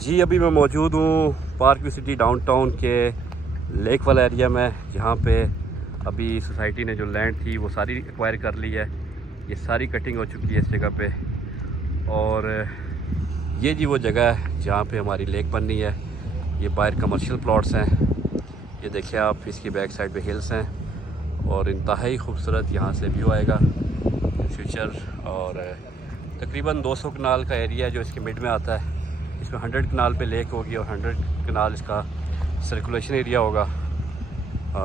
जी अभी मैं मौजूद हूँ पार्क व्यू सिटी डाउनटाउन के लेक वाला एरिया में, जहाँ पे अभी सोसाइटी ने जो लैंड थी वो सारी एक्वायर कर ली है। ये सारी कटिंग हो चुकी है इस जगह पे, और ये जी वो जगह है जहाँ पे हमारी लेक बननी है। ये बाहर कमर्शियल प्लॉट्स हैं, ये देखिए आप, इसकी बैक साइड पे हिल्स हैं और इंतहाई खूबसूरत यहाँ से व्यू आएगा फ्यूचर। और तकरीबन 200 कनाल का एरिया है जो इसके मिड में आता है। इसमें 100 कनाल पे लेक होगी और 100 कनाल इसका सर्कुलेशन एरिया होगा।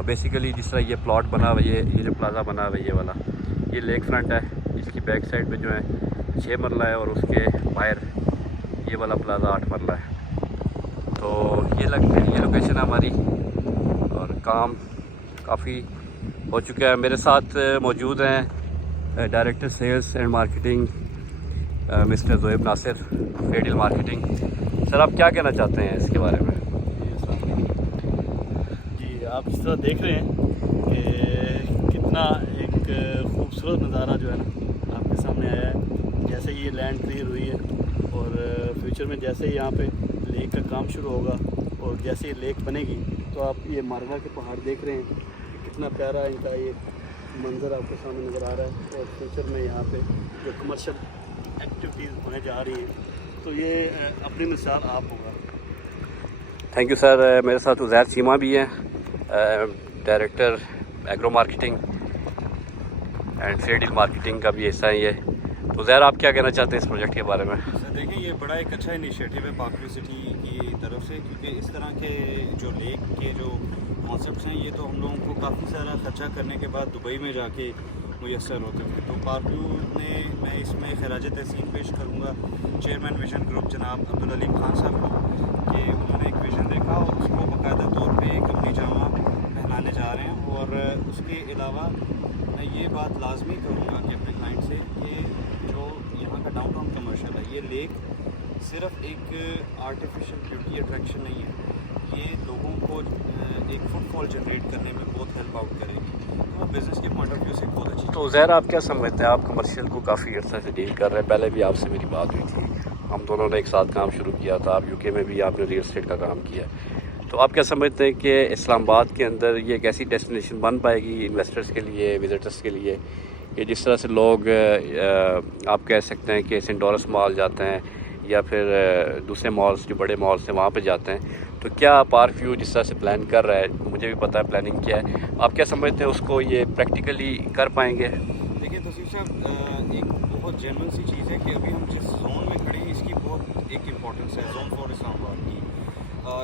बेसिकली जिस तरह ये प्लॉट बना हुआ है, ये जो प्लाज़ा बना हुआ है ये वाला, ये लेक फ्रंट है। इसकी बैक साइड पे जो है 6 मरला है और उसके बाहर ये वाला प्लाज़ा 8 मरला है। तो ये लोकेशन है हमारी और काम काफ़ी हो चुका है। मेरे साथ मौजूद हैं director sales and marketing mister Zoeb Nasir, फेडिल मार्केटिंग। सर आप क्या कहना चाहते हैं इसके बारे में? जी आप जिस तरह देख रहे हैं कि कितना एक खूबसूरत नज़ारा जो है ना आपके सामने आया है। जैसे ये लैंड क्लियर हुई है और फ्यूचर में जैसे यहाँ पे लेक का काम शुरू होगा और जैसे ये लेक बनेगी तो आप ये मारवा के पहाड़ देख रहे हैं, कितना प्यारा इनका ये मंज़र आपके सामने नज़र आ रहा है। और फ्यूचर में यहाँ पे जो कमर्शियल एक्टिविटीज़ होने जा रही हैं तो ये अपनी मिसाल आप होगा। Thank you sir. मेरे साथ उज़ैर चीमा भी हैं, डायरेक्टर एग्रो मार्केटिंग एंड फेडिल मार्केटिंग का भी हिस्सा है ये। तो उज़ैर आप क्या कहना चाहते हैं इस प्रोजेक्ट के बारे में? सर देखिए, ये बड़ा एक अच्छा इनिशिएटिव है पार्क व्यू सिटी की तरफ से, क्योंकि इस तरह के जो लेक के जो कॉन्सेप्ट्स हैं ये तो हम लोगों को काफ़ी सारा खर्चा करने के बाद दुबई में जाके मुयसर होते थे। तो पार्क व्यू ने, मैं इसमें खराज तहसीन पेश करूँगा चेयरमैन विजन ग्रुप जनाब अब्दुल अलीम खान साहब को, कि उन्होंने एक विजन देखा और उसको बाकायदा तौर पे एक अपनी जामा पहनाने जा रहे हैं। और उसके अलावा मैं ये बात लाजमी करूँगा कि अपने क्लाइंट से कि जो यहाँ का डाउनटाउन कमर्शियल है, ये लेक सिर्फ एक आर्टिफिशियल ब्यूटी अट्रैक्शन नहीं है, ये लोगों को एक फुटफॉल जनरेट करने में बहुत हेल्प आउट करेगी। तो वो बिज़नेस के पॉइंट ऑफ व्यू से बहुत अच्छी। तो उज़ैर आप क्या समझते हैं? आप कमर्शियल को काफ़ी अर्सा से डील कर रहे हैं, पहले भी आपसे मेरी बात हुई थी, हम दोनों ने एक साथ काम शुरू किया था। आप यूके में भी आपने रियल एस्टेट का काम किया। तो आप क्या समझते हैं कि इस्लामाबाद के अंदर ये एक ऐसी डेस्टिनेशन बन पाएगी इन्वेस्टर्स के लिए, विजिटर्स के लिए, कि जिस तरह से लोग आप कह सकते हैं कि सेंटोरस मॉल जाते हैं या फिर दूसरे मॉल्स जो बड़े मॉल्स हैं वहाँ पे जाते हैं, तो क्या पार्क व्यू जिस तरह से प्लान कर रहा है, मुझे भी पता है प्लानिंग क्या है, आप क्या समझते हैं उसको ये प्रैक्टिकली कर पाएंगे? देखिए तौसीफ साहब, एक बहुत जेन्युइन सी चीज़ है कि अभी हम जिस जोन में खड़े हैं इसकी बहुत एक इम्पॉर्टेंस है, जोन 4 इस्लामाबाद की।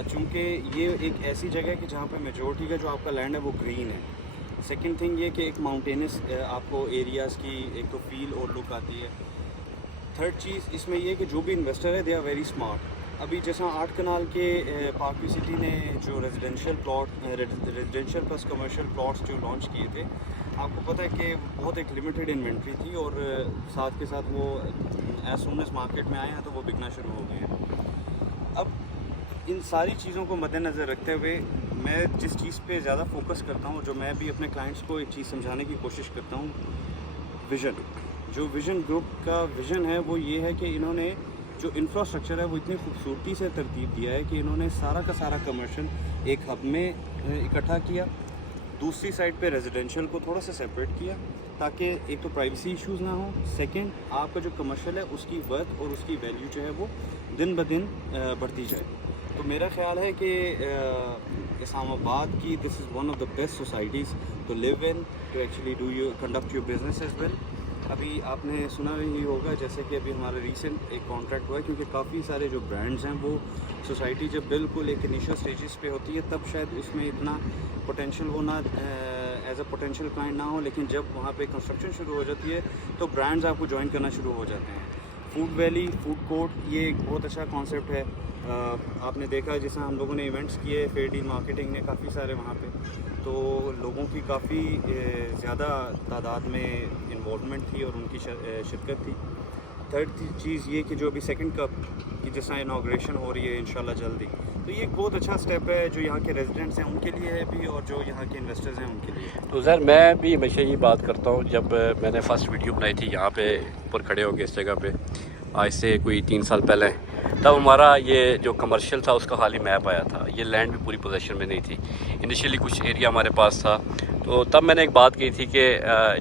चूँकि ये एक ऐसी जगह है कि जहाँ पे मेजॉरिटी का जो आपका लैंड है वो ग्रीन है। सेकंड थिंग ये कि एक माउंटेनस आपको एरियाज़ की एक तो फील और लुक आती है। थर्ड चीज़ इसमें ये कि जो भी इन्वेस्टर है दे आर वेरी स्मार्ट। अभी जैसा 8 कनाल के पार्क व्यू सिटी ने जो रेजिडेंशियल प्लस कमर्शियल प्लॉट्स जो लॉन्च किए थे, आपको पता है कि बहुत एक लिमिटेड इन्वेंट्री थी और साथ के साथ वो एज सून एज मार्केट में आए हैं तो वो बिकना शुरू हो गए हैं। अब इन सारी चीज़ों को मद्देनज़र रखते हुए मैं जिस चीज़ पे ज़्यादा फोकस करता हूँ, जो मैं भी अपने क्लाइंट्स को एक चीज़ समझाने की कोशिश करता हूँ, विज़न। जो विज़न ग्रुप का विज़न है वो ये है कि इन्होंने जो इंफ्रास्ट्रक्चर है वो इतनी खूबसूरती से तरतीब दिया है कि इन्होंने सारा का सारा कमर्शियल एक हब में इकट्ठा किया, दूसरी साइड पे रेजिडेंशियल को थोड़ा सा सेपरेट किया ताकि एक तो प्राइवेसी इश्यूज़ ना हो, सेकंड आपका जो कमर्शियल है उसकी वर्थ और उसकी वैल्यू जो है वो दिन ब दिन बढ़ती जाए। तो मेरा ख्याल है कि इस्लामाबाद की this is one of the best societies to live in, to actually do you conduct your business as well. अभी आपने सुना ही होगा जैसे कि अभी हमारा रीसेंट एक कॉन्ट्रैक्ट हुआ है, क्योंकि काफ़ी सारे जो ब्रांड्स हैं वो सोसाइटी जब बिल्कुल एक इनिशियल स्टेजेस पे होती है तब शायद इसमें इतना पोटेंशियल वो ना एज अ पोटेंशियल क्लाइंट ना हो, लेकिन जब वहाँ पे कंस्ट्रक्शन शुरू हो जाती है तो ब्रांड्स आपको ज्वाइन करना शुरू हो जाते हैं। फूड वैली, फूड कोर्ट, ये एक बहुत अच्छा कॉन्सेप्ट है। आपने देखा जैसे हम लोगों ने इवेंट्स किए, फेडिल मार्केटिंग ने काफ़ी सारे वहाँ पे, तो लोगों की काफ़ी ज़्यादा तादाद में इन्वॉल्वमेंट थी और उनकी शिरकत थी। थर्ड चीज़ ये कि जो अभी सेकंड कप की जैसा इनाग्रेशन हो रही है इंशाल्लाह जल्दी, तो ये एक बहुत अच्छा स्टेप है जो यहाँ के रेजिडेंट्स हैं उनके लिए है भी और जो यहाँ के इन्वेस्टर्स हैं उनके लिए। तो सर मैं भी हमेशा ये बात करता हूँ, जब मैंने फ़र्स्ट वीडियो बनाई थी यहाँ पे ऊपर खड़े होकर इस जगह पे, आज से कोई 3 साल पहले, तब हमारा ये जो कमर्शियल था उसका खाली मैप आया था, ये लैंड भी पूरी पोजीशन में नहीं थी। इनिशियली कुछ एरिया हमारे पास था, तो तब मैंने एक बात कही थी कि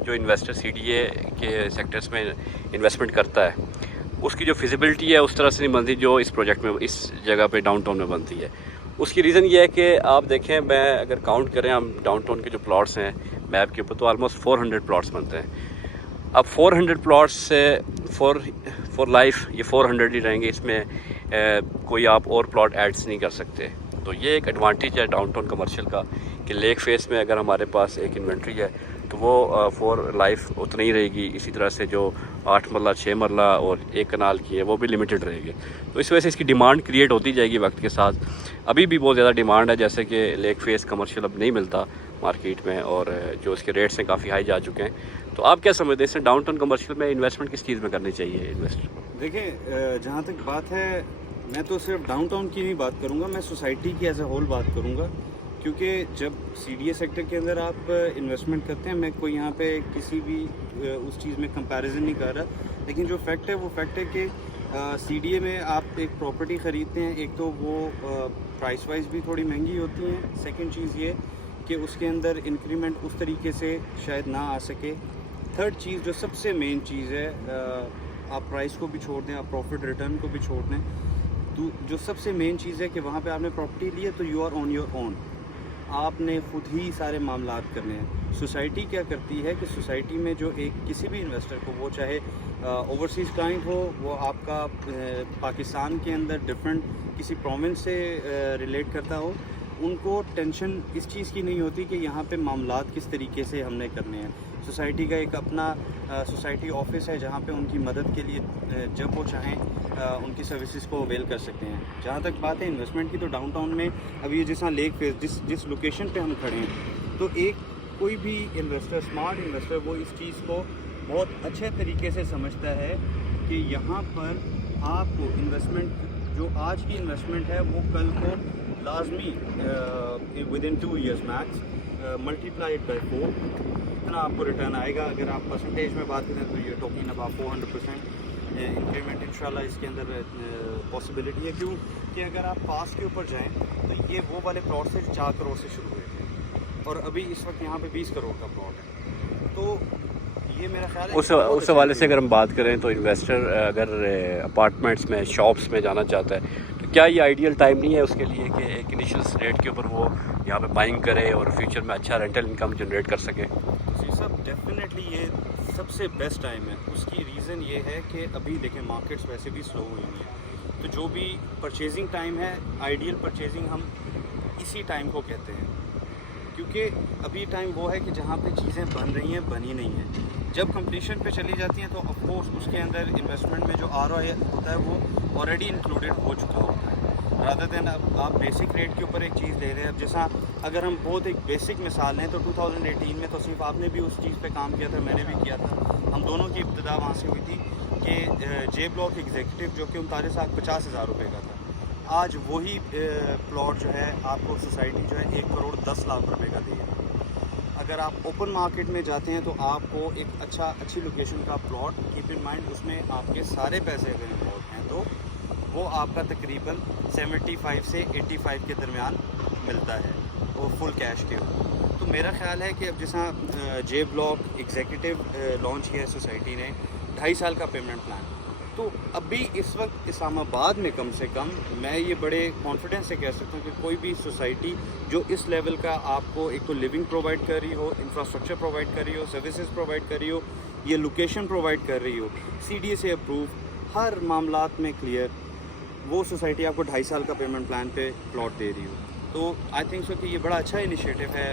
जो इन्वेस्टर CDA के सेक्टर्स में इन्वेस्टमेंट करता है उसकी जो फिजिबिलिटी है उस तरह से नहीं बनती जो इस प्रोजेक्ट में, इस जगह पे डाउनटाउन में बनती है। उसकी रीज़न ये है कि आप देखें, मैं अगर काउंट करें हम डाउनटाउन के जो प्लॉट्स हैं मैप के ऊपर, तो ऑलमोस्ट 400 प्लॉट्स बनते हैं। अब 400 प्लॉट्स से फॉर लाइफ ये 400 ही रहेंगे, इसमें कोई आप और प्लॉट एड्स नहीं कर सकते। तो ये एक एडवांटेज है डाउनटाउन कमर्शियल का कि लेक फेस में अगर हमारे पास एक इन्वेंट्री है तो वो फॉर लाइफ उतनी ही रहेगी। इसी तरह से जो 8 मरला 6 मरला और 1 कनाल की है वो भी लिमिटेड रहेगी। तो इस वजह से इसकी डिमांड क्रिएट होती जाएगी वक्त के साथ। अभी भी बहुत ज़्यादा डिमांड है, जैसे कि लेक फेस कमर्शियल अब नहीं मिलता मार्केट में और जो इसके रेट्स हैं काफ़ी हाई जा चुके हैं। तो आप क्या समझते हैं इससे डाउनटाउन कमर्शियल में इन्वेस्टमेंट किस चीज़ में करनी चाहिए इन्वेस्टर? देखिए, जहाँ तक बात है, मैं तो सिर्फ डाउनटाउन की नहीं बात करूँगा, मैं सोसाइटी की एज ए होल बात करूँगा। क्योंकि जब CDA सेक्टर के अंदर आप इन्वेस्टमेंट करते हैं, मैं कोई यहाँ पे किसी भी उस चीज़ में कंपैरिजन नहीं कर रहा, लेकिन जो फैक्ट है वो फैक्ट है कि CDA में आप एक प्रॉपर्टी ख़रीदते हैं, एक तो वो प्राइस वाइज भी थोड़ी महंगी होती है, सेकंड चीज़ ये कि उसके अंदर इंक्रीमेंट उस तरीके से शायद ना आ सके। थर्ड चीज़ जो सबसे मेन चीज़ है, आप प्राइस को भी छोड़ दें, आप प्रॉफिट रिटर्न को भी छोड़ दें, तो जो सबसे मेन चीज़ है कि वहाँ पे आपने प्रॉपर्टी ली है तो you are on your own, आपने खुद ही सारे मामलात करने हैं। सोसाइटी क्या करती है कि सोसाइटी में जो एक किसी भी इन्वेस्टर को, वो चाहे ओवरसीज़ क्लाइंट हो, वो आपका पाकिस्तान के अंदर डिफरेंट किसी प्रोविंस से रिलेट करता हो, उनको टेंशन इस चीज़ की नहीं होती कि यहाँ पे मामलात किस तरीके से हमने करने हैं। सोसाइटी का एक अपना सोसाइटी ऑफिस है जहाँ पे उनकी मदद के लिए जब वो चाहें उनकी सर्विसेज को अवेल कर सकते हैं। जहाँ तक बात है इन्वेस्टमेंट की, तो डाउनटाउन में अभी ये जैसा लेक फेस जिस लोकेशन पे हम खड़े हैं, तो एक कोई भी इन्वेस्टर, स्मार्ट इन्वेस्टर, वो इस चीज़ को बहुत अच्छे तरीके से समझता है कि यहाँ पर आपको इन्वेस्टमेंट, जो आज की इन्वेस्टमेंट है वो कल को लाजमी with in 2 years max multiplied by 4 इतना आपको रिटर्न आएगा। अगर आप परसेंटेज में बात करें तो ये टॉकिंग अबाउट 400% इंक्रीमेंट इंशाल्लाह इसके अंदर पॉसिबिलिटी है। क्यों कि अगर आप पास के ऊपर जाएं तो ये वो वाले प्लॉट से 4 करोड़ से शुरू हुए थे और अभी इस वक्त यहाँ पे 20 करोड़ का प्लॉट है। तो ये मेरा ख्याल है उस हवाले से अगर हम बात करें तो इन्वेस्टर अगर अपार्टमेंट्स में, शॉप्स में जाना चाहता है तो क्या ये आइडियल टाइम नहीं है उसके लिए कि एक इनिशियल रेट के ऊपर वो यहाँ पे बाइंग करे और फ्यूचर में अच्छा रेंटल इनकम जनरेट कर सके? जी सब डेफिनेटली ये सबसे बेस्ट टाइम है। उसकी रीज़न ये है कि अभी देखें मार्केट्स वैसे भी स्लो हुई हैं, तो जो भी परचेजिंग टाइम है, आइडियल परचेजिंग हम इसी टाइम को कहते हैं, क्योंकि अभी टाइम वो है कि जहाँ पे चीज़ें बन रही हैं, बनी नहीं हैं। जब कंप्लीशन पे चली जाती हैं तो ऑफकोर्स उसके अंदर इन्वेस्टमेंट में जो ROI होता है वो ऑलरेडी इंक्लूडेड हो चुका होता है, रादर देन अब आप बेसिक रेट के ऊपर एक चीज़ ले रहे हैं। अब जैसा अगर हम बहुत एक बेसिक मिसाल लें तो 2018 में तो सिर्फ आपने भी उस चीज़ पे काम किया था, मैंने भी किया था, हम दोनों की इब्तिदा वहाँ से हुई थी कि जे ब्लॉक एग्जीक्यूटिव जो कि 39,50,000 रुपये का था, आज वही प्लॉट जो है आपको सोसाइटी जो है 1 करोड़ 10 लाख रुपए का देगी। अगर आप ओपन मार्केट में जाते हैं तो आपको एक अच्छी लोकेशन का प्लॉट, कीप इन माइंड उसमें आपके सारे पैसे अगर इन्वॉल्व हैं तो वो आपका तकरीबन 75 से 85 के दरमियान मिलता है और फुल कैश के ऊपर। तो मेरा ख्याल है कि अब जैसा जे ब्लॉक एग्जीक्यूटिव लॉन्च किया है सोसाइटी ने, 2.5 साल का पेमेंट प्लान, तो अभी इस वक्त इस्लामाबाद में कम से कम मैं ये बड़े कॉन्फिडेंस से कह सकता हूँ कि कोई भी सोसाइटी जो इस लेवल का आपको एक तो लिविंग प्रोवाइड कर रही हो, इंफ्रास्ट्रक्चर प्रोवाइड कर रही हो, सर्विसेज प्रोवाइड कर रही हो, ये लोकेशन प्रोवाइड कर रही हो, CDA से अप्रूव, हर मामलात में क्लियर, वो सोसाइटी आपको 2.5 साल का पेमेंट प्लान पे प्लॉट दे रही हो। तो आई थिंक सो कि ये बड़ा अच्छा इनिशिएटिव है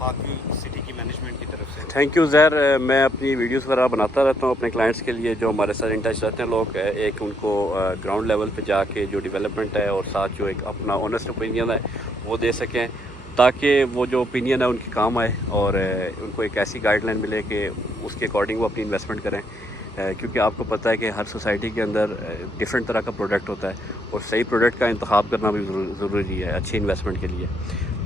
पार्क सिटी की मैनेजमेंट की तरफ से। Thank you Zair. मैं अपनी वीडियोस वगैरह बनाता रहता हूँ अपने क्लाइंट्स के लिए जो हमारे साथ इन टच रहते हैं लोग, एक उनको ग्राउंड लेवल पे जाके जो डेवलपमेंट है और साथ जो एक अपना ऑनेस्ट ओपिनियन है वो दे सकें, ताकि वो जो ओपिनियन है उनके काम आए और उनको एक ऐसी गाइडलाइन मिले कि उसके अकॉर्डिंग वो अपनी इन्वेस्टमेंट करें। क्योंकि आपको पता है कि हर सोसाइटी के अंदर डिफरेंट तरह का प्रोडक्ट होता है और सही प्रोडक्ट का इंतखाब करना भी ज़रूरी है अच्छी इन्वेस्टमेंट के लिए।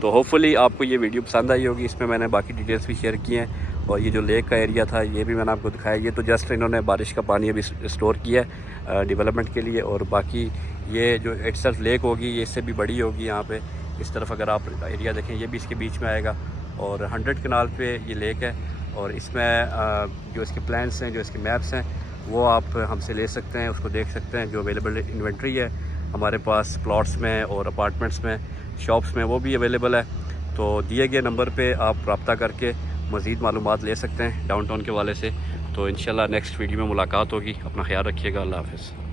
तो होपफुली आपको ये वीडियो पसंद आई होगी, इसमें मैंने बाकी डिटेल्स भी शेयर की हैं और ये जो लेक का एरिया था ये भी मैंने आपको दिखाया। ये तो जस्ट इन्होंने बारिश का पानी अभी स्टोर किया है डेवलपमेंट के लिए, और बाकी ये जो इट्सल्फ लेक होगी ये इससे भी बड़ी होगी। यहाँ पे इस तरफ अगर आप एरिया देखें ये भी इसके बीच में आएगा, और 100 कनाल पे ये लेक है। और इसमें जो इसके प्लान्स हैं, जो इसके मैप्स हैं, वो आप हमसे ले सकते हैं, उसको देख सकते हैं। जो अवेलेबल इन्वेंट्री है हमारे पास प्लॉट्स में और अपार्टमेंट्स में, शॉप्स में, वो भी अवेलेबल है। तो दिए गए नंबर पे आप रब्ता करके मज़ीद मालूमात ले सकते हैं डाउनटाउन के वाले से। तो इंशाल्लाह नेक्स्ट वीडियो में मुलाकात होगी। अपना ख्याल रखिएगा। अल्लाह हाफ़िज़।